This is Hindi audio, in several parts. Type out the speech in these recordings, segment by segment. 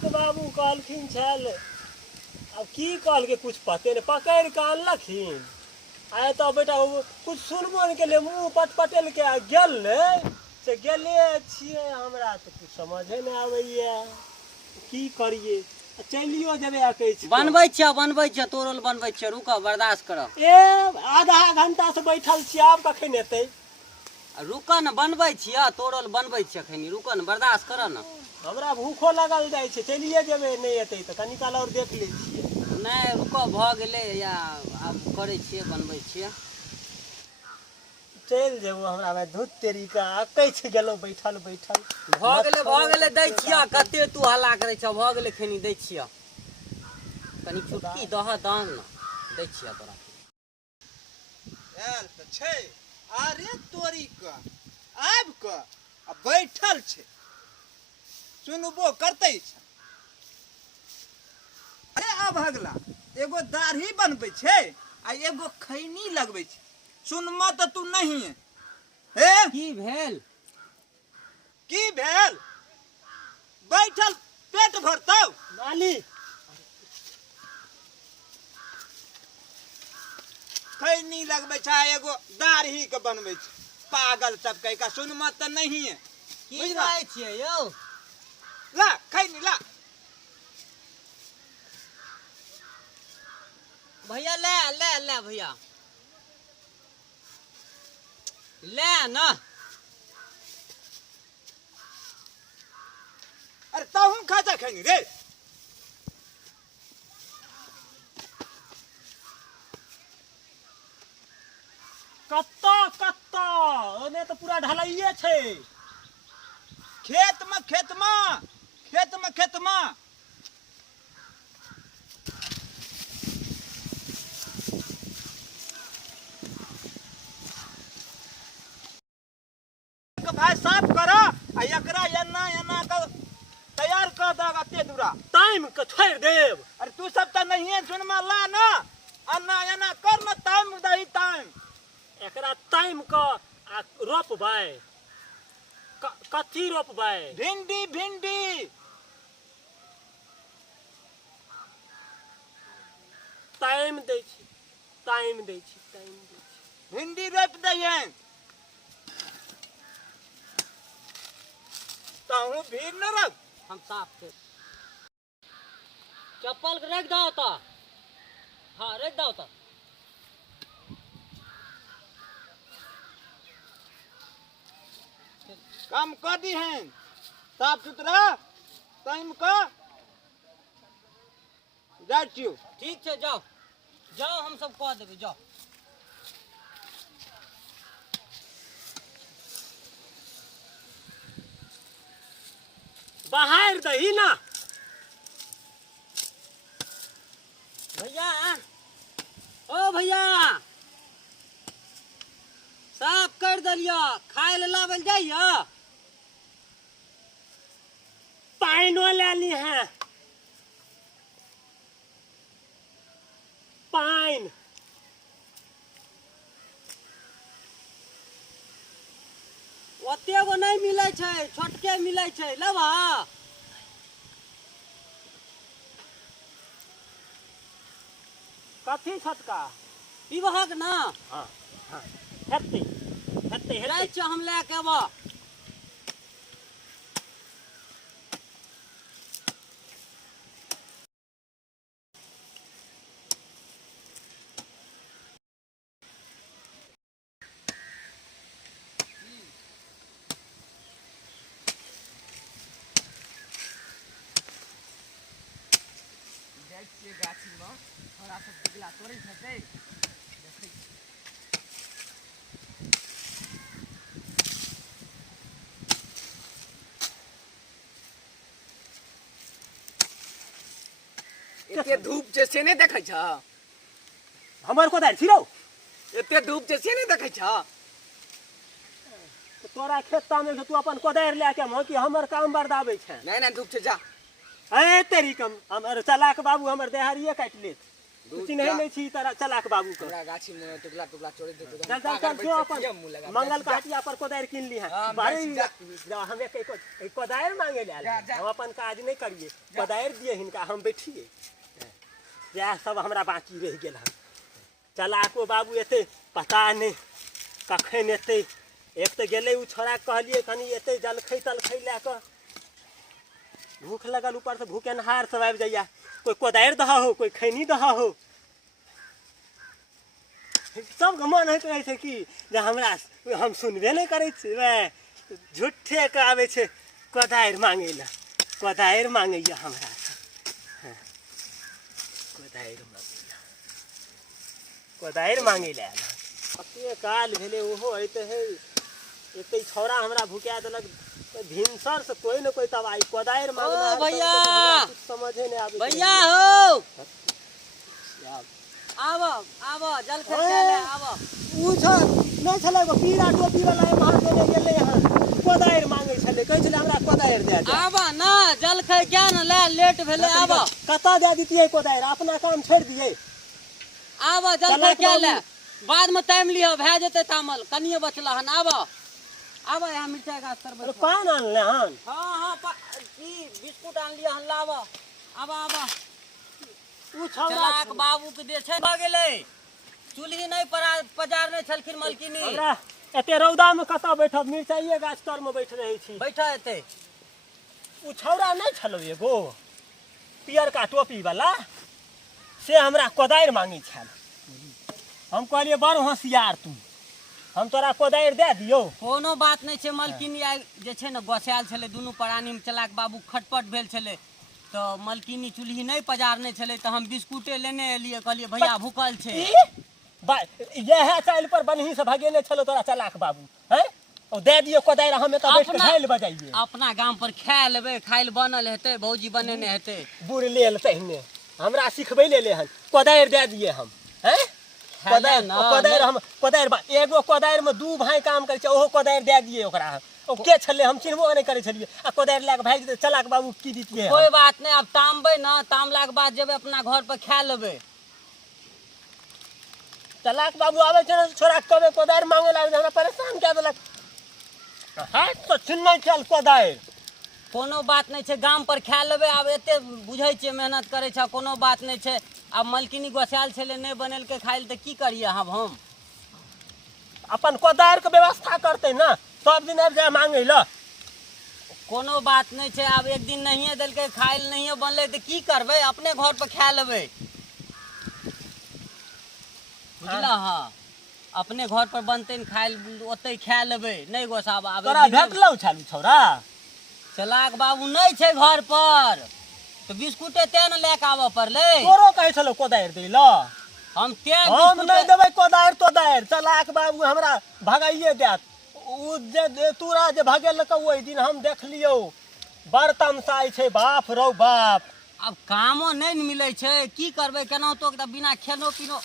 चलाक बाबू कहलखिन छल। अब की कहल के कुछ पते नहीं, पकड़ के अनलखिन। आए तो बेटा कुछ सुनबो नहीं केलिए, मुँह पटपटेल के गेल नहीं से गेले छिए। हमरा तो कुछ समझे नहीं आबैया की करिए। चलियो जेबे आ कहै छी बनबै छियै तोरल बनबै छियै, रुक बर्दाश्त कर। ए आधा घंटा से बैठल छी, आब कखन एतै? रुक न, बनबै छियै तोरल बनबै छियै, खैनी रुक न, बर्दाश्त कर न। हमरा भूखो लगल जाइ छै, चलिए जेबै। नहीं एतै तो कनी काल और देख लै छियै। नहीं रुक, भऽ गेलै या आब करै छियै, बनबै छियै। चल जेबो, हमरा में धूत तेरी का अकै छै गेलौ बैठल बैठल। भऽ गेलै दै छियै। कते तू हल्ला करै छ, भऽ गेलै खैनी दै छियै। कनी चुटकी दह दांग न, दै छियै तोरा। आयल तऽ छै, अरे तोरी का आबि कऽ आ बैठल छै, सुनबो करतै छै। अरे आ भगला, एगो दाढ़ी बनबै छै आ एगो खैनी लगबै छै। सुनमा तऽ तू नहीं हे। की भेल? की भेल? बैठल पेट भरतौ माली। खैनी लगबै छै, एगो दाढ़ी के बनबै छै। पागल सब कह का सुनमा तऽ नहीं है। की कहै छियै यौ? ला खैनी ला। भैया ले ले ले भैया ले न। अरे ताहू खाता खैनी रे। कत्ता कत्ता ओने तो पूरा ढलाइए छै। खेत में खेत में खेत में खेत में भाई साफ कर आ एकरा एना एना कर तैयार कर देगा ते दूरा। टाइम के छोड़ देब। अरे तू सब तो नहीं है, सुन में ला ना, अन्ना एना कर ना, टाइम दही टाइम। एकरा टाइम का रोपबै। कथी रोपबै? भिंडी भिंडी टाइम दै छी, टाइम दै छी, टाइम दै छी। भिंडी रोप दही। ताहू भीड़ न रख। हम साफ कर। चप्पल के रख दो तो। हाँ रख दो तो। काम कर दी हैं साफ सुथरा टाइम का। जाइयो ठीक है, जाओ जाओ, हम सब कह देबे, जाओ। बाहर दही ना भैया। ओ भैया साफ कर दिलियो, खाए ले लावल जाइयो। पाइनो ले ली है। पाइन ओते गो नहीं मिलै छै, छोटके मिलै छै, लेबा। कथी छोटका? पीबहक ना। हाँ हाँ हेतै हेतै जाइ हेतै। छ हम ले के आबा। गाछी में थोड़ा सा टिकला तोड़े छै। एते धूप जे से नहीं देखै छ। हमर कोदारि छिरौ। एते धूप जे से नहीं देखै छ। तोरा खेत में तू अपन कोदारि लेके हम कि हमर काम बरदाबै छै। नहीं नहीं धूप से जा। ए तेरी कम हमर चलाक बाबू हमर देहारिये काट लेत। तू चिन्है नहीं छी तरह चलाक बाबू के हमरा गाछी में टुकड़ा टुकड़ा छोड़े दे तो चल चल चल जो अपन मंगल का हटिया पर कोदार किन ली है हाँ, बारे जा। हमें एक कोदार मांगे ले जा, जा। हम अपन काज नहीं करिए कोदार दिए हिनका हम बैठिए यह सब हमरा बाकी रह गेल है चलाको बाबू एते पता नहीं कखन एते एक तो गेले उ छोड़ा कहलिए कनी एते जलखै तलखै ले के भूख लगल ऊपर से भूखे नहार सब आबि जाइया कोई कोदार दहा हो कोई खैनी दहा हो सबके मन होइत रहै छै कि जे हमरा हम सुनबे नहीं करै छी झूठे के आबै छै कोदार मांगे ले कोदार मांगैया हमरा से कोदार मांगैया कोदार मांगे ले अते काल भेले ओहो अइते है एते छौरा हमरा भुका देलक भिनसर से कोई न कोई दवाई कोदार मांगना है भैया। कुछ समझे नहीं आवे भैया हो आबो आबो जलखै खा ले आबो उ छ नहीं छले गो पीरा टोपी वाला मार देने गेले यहाँ कोदार मांगे छले कहै छले हमरा कोदार दे दे आबो ना जलखै क्या न ले लेट भेले आबो कता दे दितिए कोदार अपना काम छोड़ दिए आबो जलखै क्या ले बाद में टाइम लियो भए जेतै तामल कनिए बचला हन आबो आबो यहाँ मिर्चाई गाछ तर अरे पान आनले हन हाँ हाँ ई बिस्कुट आन लियो हन लाबो आबो आबो उ छौरा चलाक बाबू के दे छै भ गेलै चूल्ही नहीं पजारने छलखिन मलकिनी हमरा एते रौदा में कता बैठब मिर्चाइए गाछ तर में बैठ रहे छी बैठा एते उ छौरा नहीं छलो एगो पियर का टोपी वाला से हमरा कोदार मांगी छल हम कहलिए बड़ होशियार तू हम तोरा कोदार दे दियो कोनो बात नहीं छै मलकिनी आइ जे छै ने गोसायल छलै दुनू प्राणी में चलाक बाबू खटपट भेल छलै तो मलकिनी चूल्ही नहीं पजारने छलै तो हम बिस्कुटे लेने एलिए कहलिए भैया भूखल छै यह चाइल पर बनही से भगेने छलो तोरा चलाक बाबू हैं ओ दे दियो कोदार हम एत बैठ के खाइल बजाइए अपना गाम पर खाए लेबै खाइल बनल हेतै भौजी बनेने हेतै बुढ़ लेल तहने हमरा सिखबै ले हन कोदार दे दिए हम हैं कोदार कोदार हम कोदार एगो कोदार में दू भाई काम करे छै ओहो कोदार दे दिए ओकरा ओ के छले हम चिन्हबो नहीं करे छलिए आ कोदार लाके भाग जेते चलाक बाबू की दितिए कोई बात नहीं अब तामबै ना तामला के बाद जेबै अपना घर पर खा लेबै चलाक बाबू आवे छै छोरा कबे कोदार मांगे लागे हमरा परेशान कर देलक हाथ तो छिन्नै चल कोदार कोनो बात नहीं छै गाम पर खा लेबै आब एते बुझै छियै मेहनत करै छै कोनो बात नहीं छै अब मलकिनी गोसायल छलै नहीं बनेल के खाइल तऽ की करिए हम अपन कोदार के व्यवस्था करते ना सब दिन आबि जाए मांगे ल कोनो बात नहीं छै आब एक दिन नहिए देलकै खाइल नहिए बनलै तऽ की करबै अपने घर पर खा लेबै बुझला हाँ अपने घर पर बनतै न खाइल ओतै खा लेबै नहीं गोसाब आब तोरा भेटलौ छालू छौरा चलाक बाबू नहीं छै घर पर तो बिस्कुटे ते न लेके आबऽ पड़लै तोरो कहै छलो कोदार दै ल हम हम नहीं देबै कोदार तोदार चलाक बाबू हमरा भगाइए देत उ जे तोरा जे भगेलक ओहि दिन हम देखलियौ बड़ तमसाइ छै बाप रौ बाप अब कामो नहीं न मिलै छै की करबै केनाहुतो तऽ बिना खेनो पीनो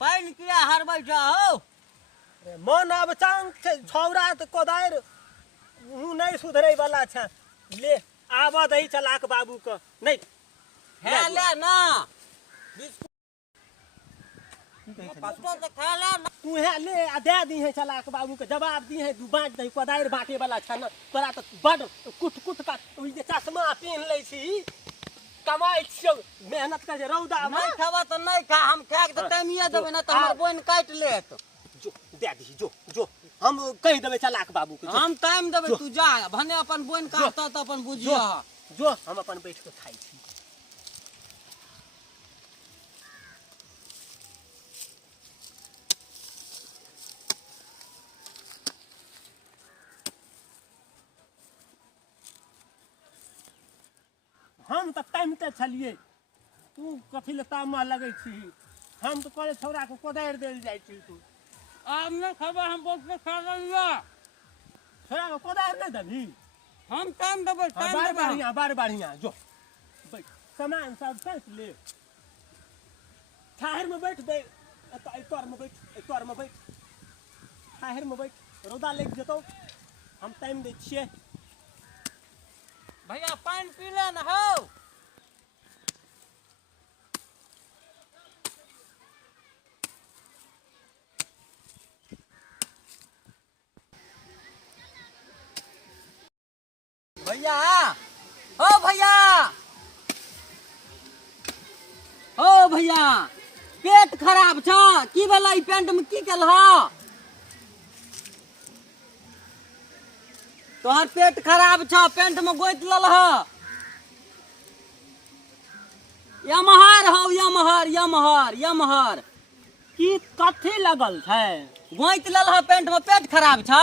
पानि किया हरबै छ हौ मन अब चांग छै छौरा त कोदार उ नहीं सुधरै वाला छै ले आबऽ दही चलाक बाबू के नहीं है ले ना बिस्कुट तो खा ले ना तू है ले आ दे दी है चलाक बाबू के जवाब दी है दू बाँट दही कोदार बाँटे वाला छै न तोरा त बड़ कुट कुट का ओइ जे चश्मा पहन लै छी कमाई छियौ मेहनत कर जे रौदा में नहीं खावा तो नहीं खा हम खाए के तो टाइमिए देबै ना तो हमर बोइन काट लेत जो दे दी जो हम कह देबै चलाक बाबू के हम टाइम देबै तू जा भने अपन बोइन काटत त अपन बुझिया जो हम अपन बैठ के खाइ छी हम तऽ टाइमते छलिए तू कथी ले तामा लगै छी हम तऽ कहले छौरा के कोदार देल जाइ छी तू आब नहीं खाबा हम बहुत के खा लिया छौरा के कोदार नहीं देबही हम टाइम देबै बार बढ़िया जो बैठ सामान सब काट ले ठाहर में बैठ दे तोर में बैठ ठाहर में बैठ रौदा लग जेतौ हम टाइम दै छियै भैया पानी पी ले ना हो भैया ओ भैया ओ भैया पेट खराब छ की भेलै ई पेंट में की केलह तोहर पेट खराब छ पेंट में गोइत ललह यमहर हौ यमहर यमहर यमहर की कथी लगल है? गोइत ललह पेंट में पेट खराब छ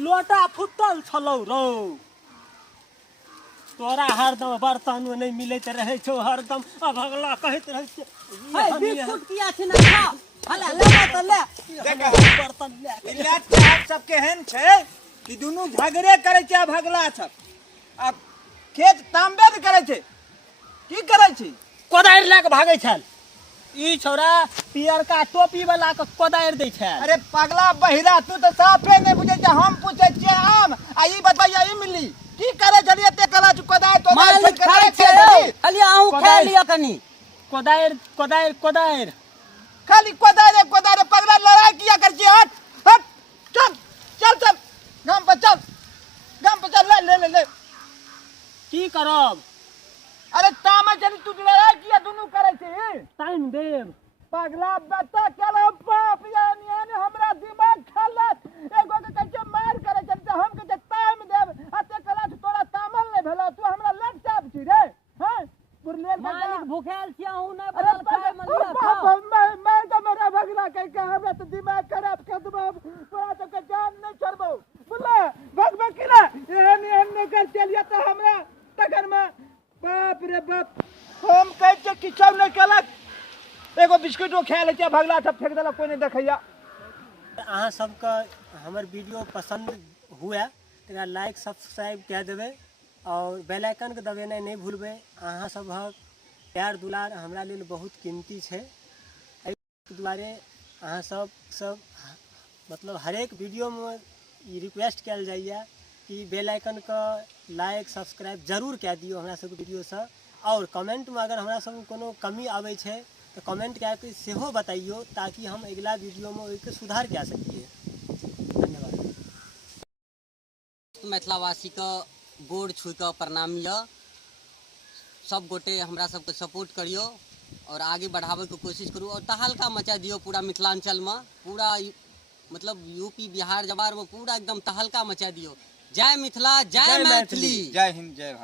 लोटा फुटल छलौ रौ तोरा हरदम बर्तन में नहीं मिलत रहे छौ हरदम अब अगला कहत रहे छे हे बिस्कुट किया छी ना खा हला ले त ले बर्तन ले इलाज चाहत सब केहन छै कि दुनू झगड़े करे छै भगला सब अब खेत तांबे करे छै की करे छै कोदारि लए के भागै छल ई छौरा पियरका टोपी वाला के कोदारि दै छै। अरे पगला बहिरा तू तो साफे नहीं बुझे छै हम पूछे छियै आम आ ई बतैया इमली की करे छलिए एते कला कोदारि तो मालिक खाइ छै अली आहू खा लिया कनी कोदारि कोदारि कोदारि खाली कोदारि कोदारि पगला लड़ाई किया कर छी हट हट चल चल चल गांव पर चल ले ले ले ले की करब? अरे तामा चली तू लड़ाई किया दुनू करे छी टाइम देब पगला बता केला बाप यानी हमरा दिमाग खलत एगो के कच्चे मार करे चल त हम के टाइम देब अते कला तोरा तामल नहीं भेला तू हमरा लट चाप छी रे हैं बुरलेल मालिक भूखेल छी आहू ना अरे बनल खाए मलिया मैं तो मेरा भगला कह हमरा तो दिमाग खराब कर दबो तोरा तो के जान नहीं छोड़बो बुला भग भग किना एहन कर चलिया तो हमरा तगन में बाप रे बाप हम कह छ किछो नहीं केलक एगो बिस्कुट खा ले छै भगला सब फेंक देलक कोई नहीं देखैया। अहाँ सबके हमर वीडियो पसंद हुए तो लाइक सब्सक्राइब कए देबै और बेल आइकन के दबेनाइ नहीं भूलबै। अहाँ सबहक प्यार दुलार हमरा लेल बहुत कीमती छै एहि दुआरे अहाँ सब मतलब हरेक वीडियो में ई रिक्वेस्ट कयल जाइए कि बेल आइकन के लाइक सब्सक्राइब जरूर कए दियौ हमरा सबके वीडियो से और कमेंट में अगर हमरा सबके कोनो कमी आबै छै तो कमेंट कए के सेहो बताइयो ताकि हम अगला वीडियो में ओहिके सुधार कए सकिए। धन्यवाद। मिथिलावासी के गोड़ छुई के प्रणाम य सब गोटे हमरा सबके सपोर्ट करियो और आगे बढ़ावे के कोशिश करू और तहलका मचा दियो पूरा मिथिलांचल में पूरा मतलब यूपी बिहार जवार में पूरा एकदम तहलका मचा दियो। जय मिथिला जय मैथिली जय हिंद जय भारत।